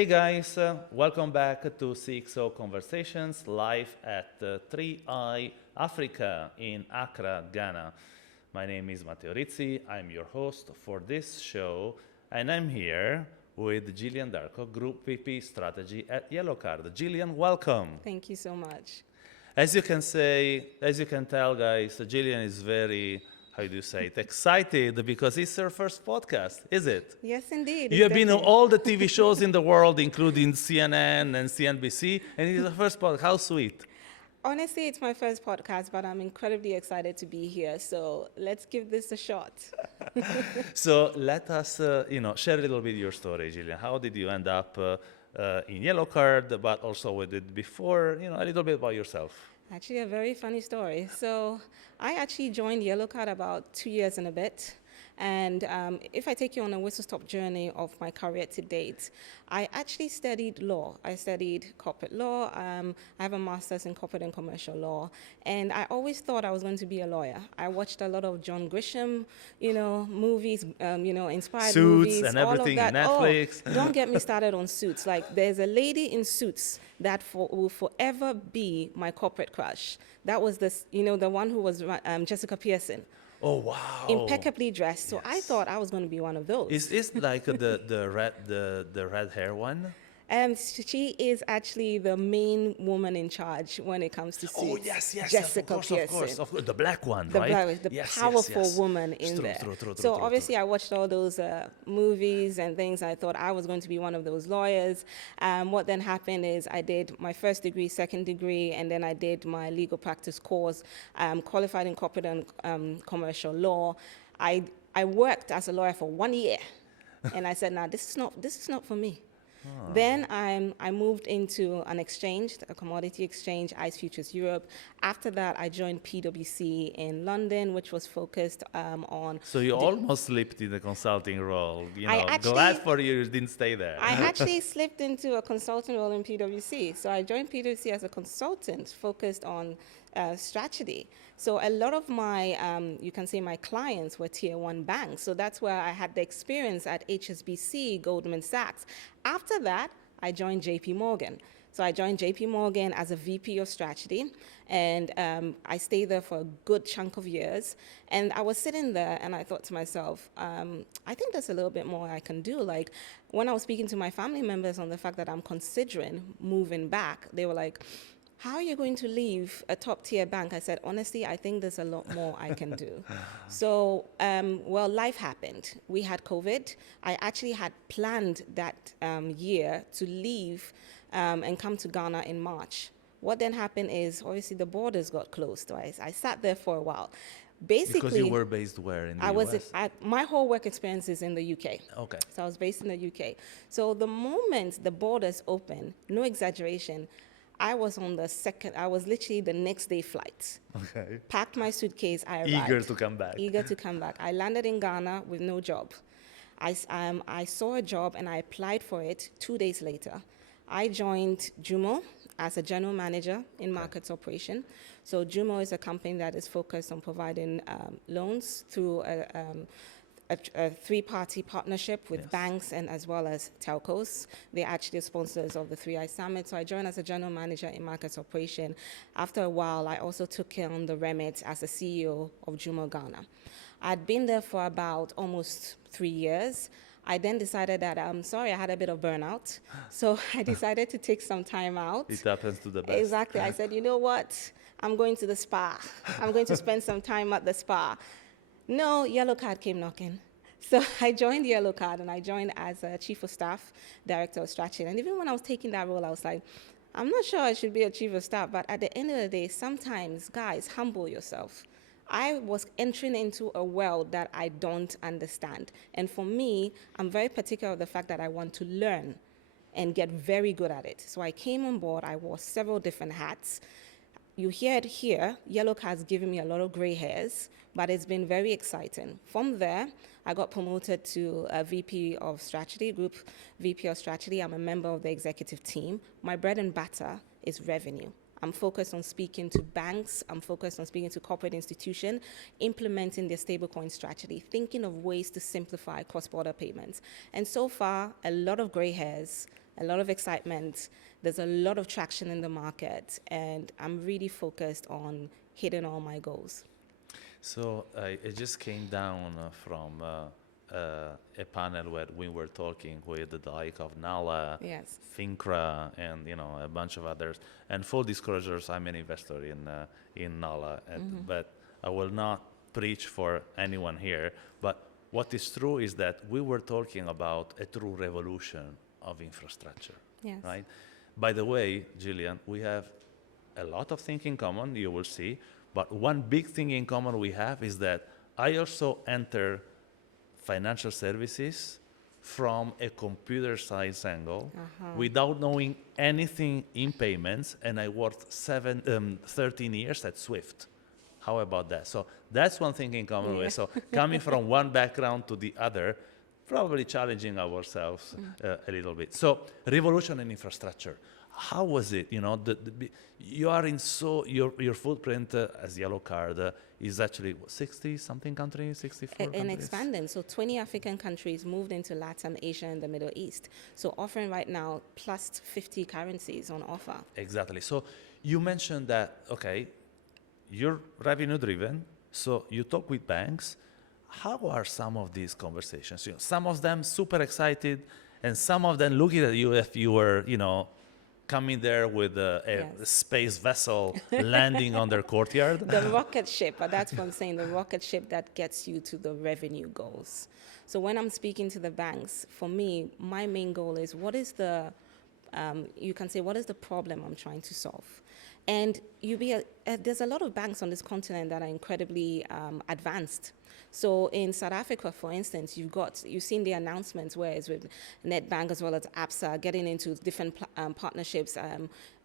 Hey guys, welcome back to CXO Conversations live at 3i Africa in Accra, Ghana. My name is Matteo Rizzi, I'm your host for this show, and I'm here with Gillian Darko, Group VP Strategy at Yellowcard. Gillian, welcome. Thank you so much. As you can tell, guys, Gillian is very, how do you say it, excited because it's her first podcast, is it? Yes, indeed. You have been on all the TV shows in the world, including CNN and CNBC, and it's the first podcast. How sweet. Honestly, it's my first podcast, but I'm incredibly excited to be here. So let's give this a shot. So let us, share a little bit your story, Gillian. How did you end up in Yellowcard, but also with it before, a little bit about yourself. Actually, a very funny story. So I actually joined Yellowcard about 2 years and a bit. And if I take you on a whistle-stop journey of my career to date, I actually studied law. I studied corporate law. I have a master's in corporate and commercial law. And I always thought I was going to be a lawyer. I watched a lot of John Grisham, movies, inspired Suits movies. And everything, all of that. Netflix. Oh, don't get me started on Suits. Like, there's a lady in Suits that will forever be my corporate crush. That was the one who was Jessica Pearson. Oh wow! Impeccably dressed. So Yes. I thought I was going to be one of those. Is like the red hair one? She is actually the main woman in charge when it comes to suits. Oh yes, Jessica of Pearson. course, the black one, The right? black, the Yes, powerful yes. woman in True, there. true, So obviously I watched all those movies and things. I thought I was going to be one of those lawyers. What then happened is I did my first degree, second degree, and then I did my legal practice course, qualified in corporate and commercial law. I worked as a lawyer for 1 year, and I said, "Nah, this is not for me." Then I moved into an exchange, a commodity exchange, ICE Futures Europe. After that, I joined PwC in London, which was focused on... So you almost slipped in the consulting role. Actually- Glad for you didn't stay there. I actually slipped into a consultant role in PwC. So I joined PwC as a consultant focused on strategy. So a lot of my, you can say my clients were tier one banks. So that's where I had the experience at HSBC, Goldman Sachs. After that, I joined JP Morgan. So I joined JP Morgan as a VP of strategy, and I stayed there for a good chunk of years. And I was sitting there, and I thought to myself, I think there's a little bit more I can do. Like, when I was speaking to my family members on the fact that I'm considering moving back, they were like, "How are you going to leave a top-tier bank?" I said, honestly, I think there's a lot more I can do. So, life happened. We had COVID. I actually had planned that year to leave and come to Ghana in March. What then happened is, obviously, the borders got closed. Right? I sat there for a while. Basically, because you were based where in the US? My whole work experience is in the UK. Okay. So I was based in the UK. So the moment the borders opened, no exaggeration, I was literally the next day flight. Okay. Packed my suitcase, I arrived. Eager to come back. Eager to come back. I landed in Ghana with no job. I saw a job and I applied for it 2 days later. I joined Jumo as a general manager in markets operation. So Jumo is a company that is focused on providing loans through a three-party partnership with banks and as well as telcos. They're actually the sponsors of the 3i Summit. So I joined as a general manager in markets operation. After a while, I also took on the remit as the CEO of Jumo Ghana. I'd been there for about almost 3 years. I then decided that, I had a bit of burnout. So I decided to take some time out. It happens to the best. Exactly. I said, you know what? I'm going to the spa. I'm going to spend some time at the spa. No, Yellowcard came knocking. So I joined Yellowcard, and I joined as a chief of staff, director of strategy. And even when I was taking that role, I was like, I'm not sure I should be a chief of staff, but at the end of the day, sometimes, guys, humble yourself. I was entering into a world that I don't understand. And for me, I'm very particular of the fact that I want to learn and get very good at it. So I came on board, I wore several different hats. You hear it here, Yellowcard's given me a lot of gray hairs, but it's been very exciting. From there, I got promoted to a VP of strategy, group VP of strategy. I'm a member of the executive team. My bread and butter is revenue. I'm focused on speaking to banks. I'm focused on speaking to corporate institutions, implementing their stablecoin strategy, thinking of ways to simplify cross-border payments. And so far, a lot of gray hairs, a lot of excitement. There's a lot of traction in the market, and I'm really focused on hitting all my goals. So I just came down from a panel where we were talking with the like of Nala, Yes. Fincra, and a bunch of others. And full disclosures, I'm an investor in Nala, but I will not preach for anyone here. But what is true is that we were talking about a true revolution of infrastructure, Yes. right? By the way, Gillian, we have a lot of things in common, you will see, but one big thing in common we have is that I also enter financial services from a computer science angle without knowing anything in payments, and I worked 13 years at Swift. How about that? So that's one thing in common with. So coming from one background to the other, probably challenging ourselves a little bit. So revolution in infrastructure. How was it? You are in your footprint as Yellow Card is actually 60 something countries, 64 And countries? expanding. So 20 African countries moved into Latin, Asia, and the Middle East. So offering right now plus 50 currencies on offer. Exactly. So you mentioned that, okay, you're revenue driven, so you talk with banks. How are some of these conversations? Some of them super excited, and some of them looking at you if you were, coming there with a space vessel landing on their courtyard. The rocket ship, that's what I'm saying, the rocket ship that gets you to the revenue goals. So when I'm speaking to the banks, for me, my main goal is what is the problem I'm trying to solve? And there's a lot of banks on this continent that are incredibly advanced. So in South Africa, for instance, you've seen the announcements where it's with Nedbank as well as ABSA getting into different partnerships,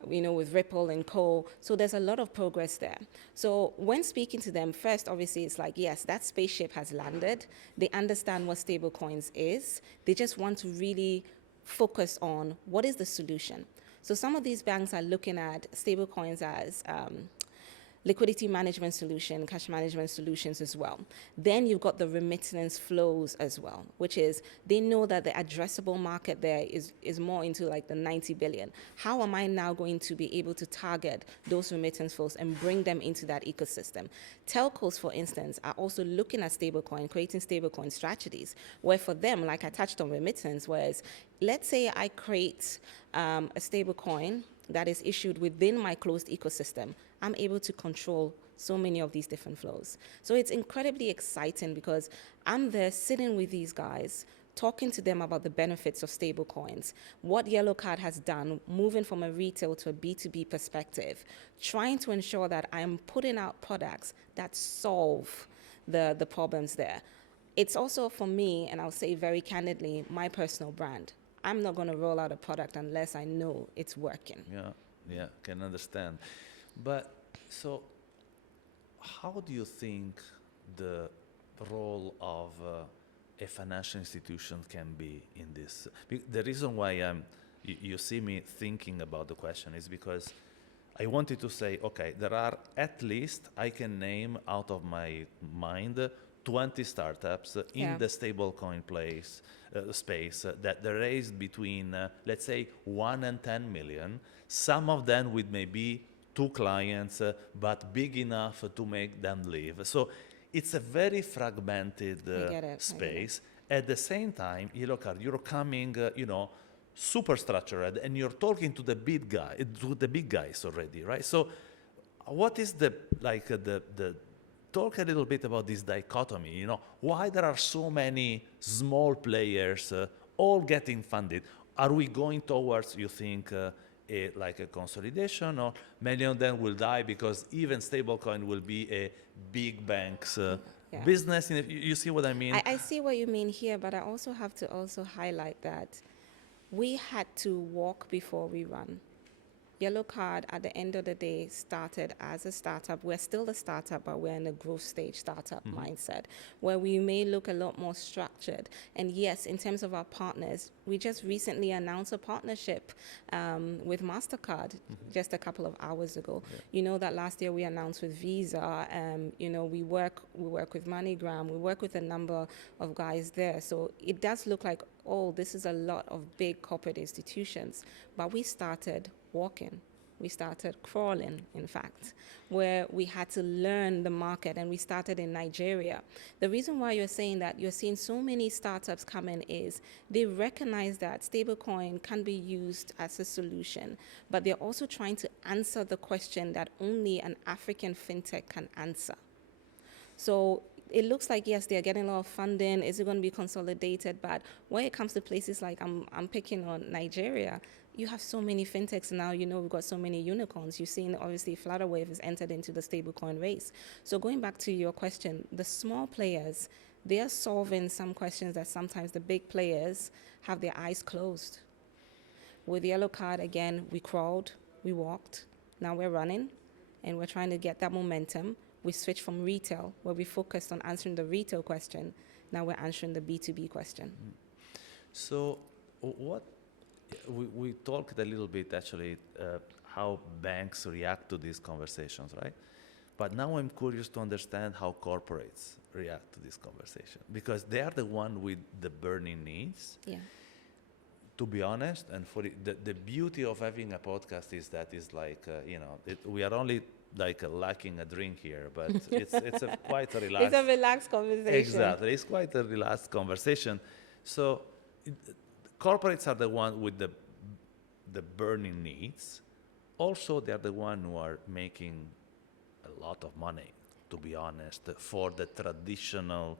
with Ripple and Co. So there's a lot of progress there. So when speaking to them, first, obviously, it's like, yes, that spaceship has landed. They understand what stablecoins is. They just want to really focus on what is the solution. So some of these banks are looking at stablecoins as liquidity management solution, cash management solutions as well. Then you've got the remittance flows as well, which is they know that the addressable market there is more into like the 90 billion. How am I now going to be able to target those remittance flows and bring them into that ecosystem? Telcos, for instance, are also looking at stablecoin, creating stablecoin strategies, where for them, like I touched on remittance, whereas let's say I create a stablecoin that is issued within my closed ecosystem, I'm able to control so many of these different flows. So it's incredibly exciting because I'm there sitting with these guys, talking to them about the benefits of stablecoins, what Yellow Card has done, moving from a retail to a B2B perspective, trying to ensure that I'm putting out products that solve the problems there. It's also, for me, and I'll say very candidly, my personal brand. I'm not going to roll out a product unless I know it's working. Yeah, can understand. But so how do you think the role of a financial institution can be in this? The reason why you see me thinking about the question is because I wanted to say, okay, there are at least, I can name out of my mind 20 startups in the stablecoin space that they raised between, let's say, 1 and 10 million. Some of them with maybe 2 clients, but big enough to make them live. So it's a very fragmented space. At the same time, you're coming, super structured, and you're talking to the big guys already, right? So what is the talk a little bit about this dichotomy, why there are so many small players all getting funded? Are we going towards, you think, a consolidation, or many of them will die because even stablecoin will be a big bank's business? You see what I mean? I see what you mean here, but I also have to highlight that we had to walk before we run. Yellow Card, at the end of the day, started as a startup. We're still a startup, but we're in a growth stage startup mindset, where we may look a lot more structured. And yes, in terms of our partners, we just recently announced a partnership with MasterCard just a couple of hours ago. Yeah. You know that last year we announced with Visa, you know, we work with MoneyGram, we work with a number of guys there. So it does look like, oh, this is a lot of big corporate institutions. But we started walking. We started crawling, in fact, where we had to learn the market, and we started in Nigeria. The reason why you're saying that you're seeing so many startups come in is they recognize that stablecoin can be used as a solution, but they're also trying to answer the question that only an African fintech can answer. So it looks like, yes, they're getting a lot of funding. Is it going to be consolidated? But when it comes to places like, I'm picking on Nigeria, you have so many fintechs now. You know, we've got so many unicorns. You've seen, obviously, Flutterwave has entered into the stablecoin race. So going back to your question, the small players, they are solving some questions that sometimes the big players have their eyes closed. With Yellow Card, again, we crawled, we walked, now we're running, and we're trying to get that momentum. We switched from retail, where we focused on answering the retail question. Now we're answering the B2B question. So what, we talked a little bit actually how banks react to these conversations, right? But now I'm curious to understand how corporates react to this conversation, because they are the one with the burning needs. Yeah. To be honest, and for the beauty of having a podcast is that it's like, you know, we are only like lacking a drink here, but it's a quite a relaxed. It's a relaxed conversation. Exactly, it's quite a relaxed conversation. So corporates are the one with the burning needs. Also, they're the one who are making a lot of money, to be honest, for the traditional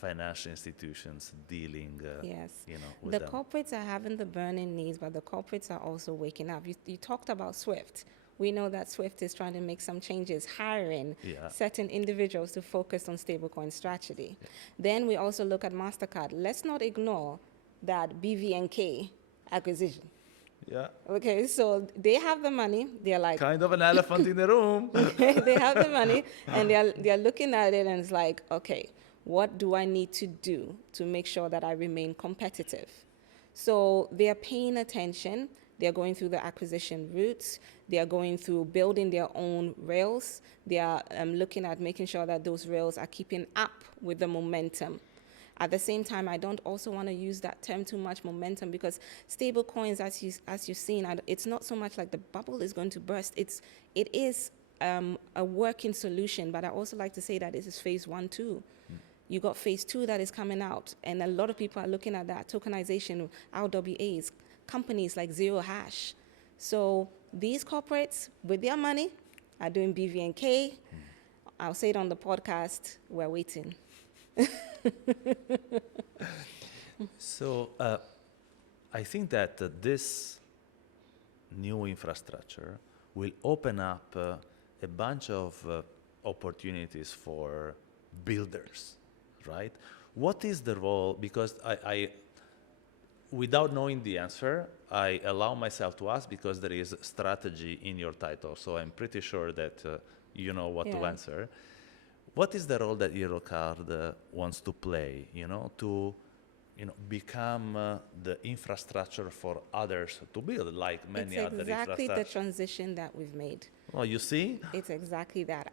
financial institutions dealing, yes, you know, with the them. corporates are having the burning needs, but the corporates are also waking up. You talked about Swift. We know that Swift is trying to make some changes, hiring certain individuals to focus on stablecoin strategy. Yeah. Then we also look at MasterCard. Let's not ignore that BVNK acquisition. Yeah. Okay, so they have the money. They're like kind of an elephant in the room. They have the money, and they're looking at it, and it's like, okay, what do I need to do to make sure that I remain competitive? So they're paying attention. They're going through the acquisition routes. They are going through building their own rails. They are looking at making sure that those rails are keeping up with the momentum. At the same time, I don't also want to use that term too much, momentum, because stable coins, as you've seen, it's not so much like the bubble is going to burst. It is a working solution, but I also like to say that this is phase 1, 2. You got phase 2 that is coming out, and a lot of people are looking at that tokenization, RWAs, companies like Zero Hash. So these corporates, with their money, are doing BVNK. I'll say it on the podcast, we're waiting. So I think that this new infrastructure will open up a bunch of opportunities for builders, right? What is the role? Because I without knowing the answer, I allow myself to ask because there is strategy in your title. So I'm pretty sure that you know what to answer. What is the role that Eurocard wants to play, to become the infrastructure for others to build, like many other infrastructure? It's exactly the transition that we've made. Oh, you see? It's exactly that.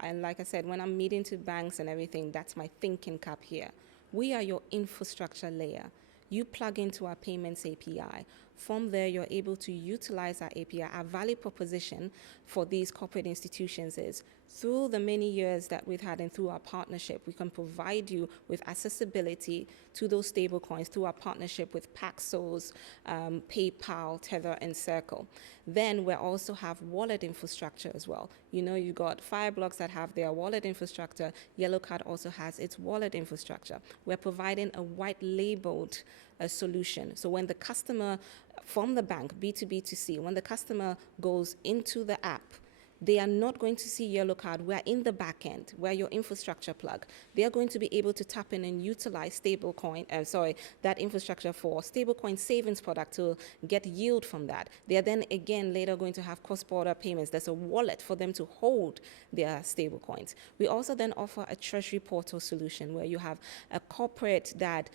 And like I said, when I'm meeting to banks and everything, that's my thinking cap here. We are your infrastructure layer. You plug into our payments API. From there, you're able to utilize our API. Our value proposition for these corporate institutions is, through the many years that we've had and through our partnership, we can provide you with accessibility to those stable coins through our partnership with Paxos, PayPal, Tether, and Circle. Then we also have wallet infrastructure as well. You got Fireblocks that have their wallet infrastructure. Yellowcard also has its wallet infrastructure. We're providing a white labeled solution. So when the customer from the bank, B2B2C, when the customer goes into the app, They are not going to see Yellow Card. We're in the back end. We're your infrastructure plug. They are going to be able to tap in and utilize that infrastructure for stablecoin savings product to get yield from that. They are then again later going to have cross-border payments. There's a wallet for them to hold their stablecoins. We also then offer a treasury portal solution where you have a corporate that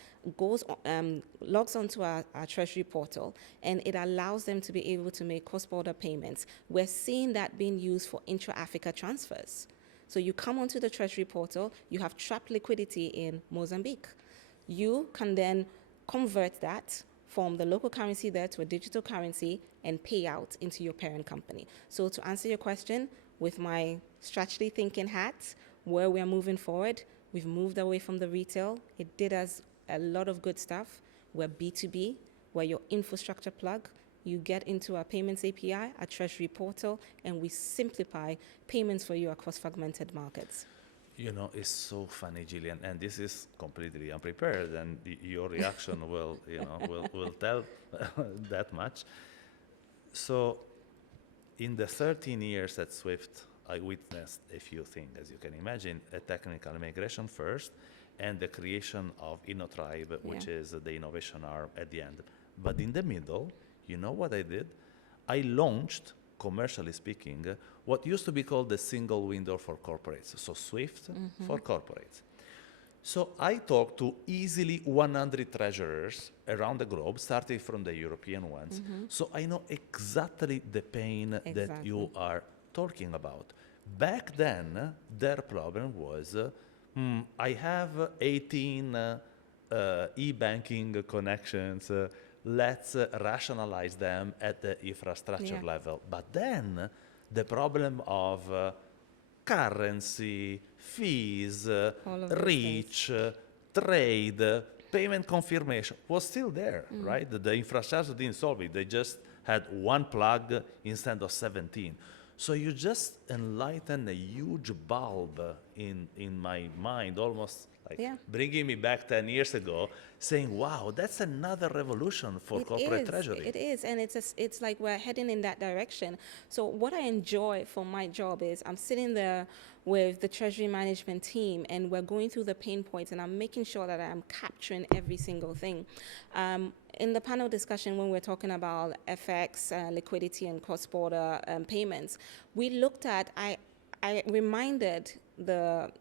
logs onto our treasury portal, and it allows them to be able to make cross-border payments. We're seeing that being used for intra-Africa transfers. So you come onto the treasury portal, you have trapped liquidity in Mozambique. You can then convert that from the local currency there to a digital currency and pay out into your parent company. So to answer your question, with my strategy thinking hat, where we're moving forward, we've moved away from the retail. It did us a lot of good stuff. We're B2B, we're your infrastructure plug. You get into our payments API, our treasury portal, and we simplify payments for you across fragmented markets. You know, it's so funny, Gillian, and this is completely unprepared, and your reaction will tell that much. So, in the 13 years at Swift, I witnessed a few things, as you can imagine: a technical migration first, and the creation of InnoTribe, which is the innovation arm at the end. But in the middle, you know what I did? I launched, commercially speaking, what used to be called the single window for corporates, so Swift for corporates. So I talked to easily 100 treasurers around the globe, starting from the European ones. So I know exactly the pain that you are talking about. Back then, their problem was, I have 18 e-banking connections, let's rationalize them at the infrastructure level. But then the problem of currency, fees, reach, trade, payment confirmation was still there, right? The infrastructure didn't solve it. They just had one plug instead of 17. So you just enlightened a huge bulb in my mind, almost like bringing me back 10 years ago, saying, wow, that's another revolution for corporate treasury. It is, and it's like we're heading in that direction. So what I enjoy from my job is I'm sitting there with the treasury management team, and we're going through the pain points, and I'm making sure that I'm capturing every single thing. In the panel discussion, when we're talking about FX, liquidity, and cross-border payments, we looked at, I reminded the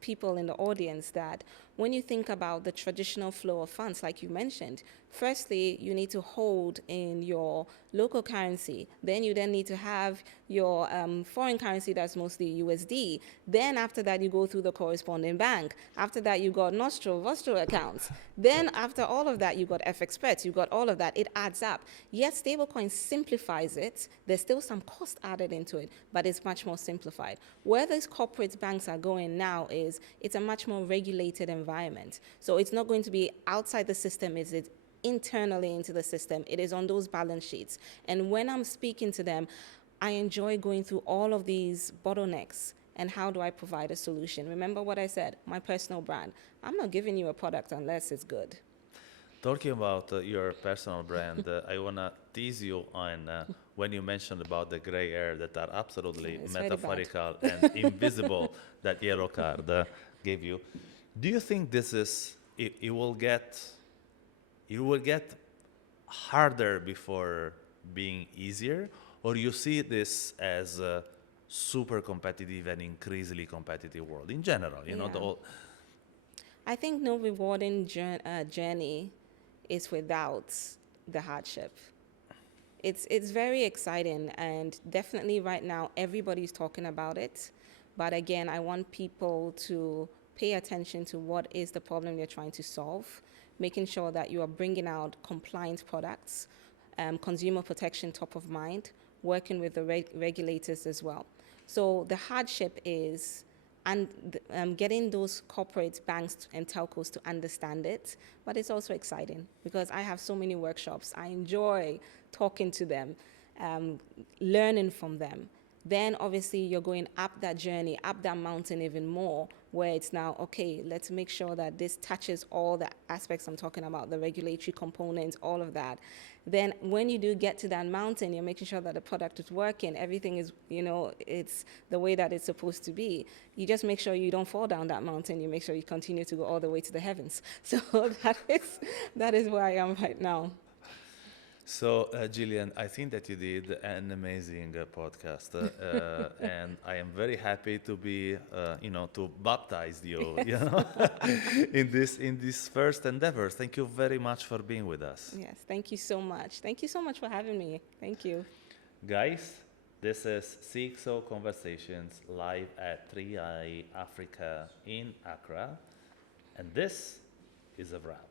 people in the audience that when you think about the traditional flow of funds, like you mentioned, firstly, you need to hold in your local currency. Then you need to have your foreign currency that's mostly USD. Then after that, you go through the corresponding bank. After that, you got Vostro accounts. Then after all of that, you got FXpert. You got all of that. It adds up. Yes, stablecoin simplifies it. There's still some cost added into it, but it's much more simplified. Where these corporate banks are going now is it's a much more regulated environment. So it's not going to be outside the system, is it internally into the system. It is on those balance sheets. And when I'm speaking to them, I enjoy going through all of these bottlenecks and how do I provide a solution. Remember what I said, my personal brand. I'm not giving you a product unless it's good. Talking about your personal brand, I want to tease you on when you mentioned about the gray hair that are absolutely metaphorical and invisible that yellow card gave you. Do you think this is, it will get harder before being easier, or you see this as a super competitive and increasingly competitive world in general? You know, the whole. I think no rewarding journey is without the hardship. It's very exciting, and definitely right now everybody's talking about it. But again, I want people to pay attention to what is the problem they're trying to solve, making sure that you are bringing out compliant products, consumer protection top of mind, working with the regulators as well. So the hardship is getting those corporate banks and telcos to understand it, but it's also exciting because I have so many workshops. I enjoy talking to them, learning from them. then obviously you're going up that journey, up that mountain even more, where it's now, okay, let's make sure that this touches all the aspects I'm talking about, the regulatory components, all of that. Then when you do get to that mountain, you're making sure that the product is working, everything is, it's the way that it's supposed to be. You just make sure you don't fall down that mountain. You make sure you continue to go all the way to the heavens. So that is where I am right now. So, Gillian, I think that you did an amazing podcast, and I am very happy to be, to baptize you, in this first endeavor. Thank you very much for being with us. Yes, thank you so much. Thank you so much for having me. Thank you. Guys, this is CXO Conversations live at 3i Africa in Accra, and this is a wrap.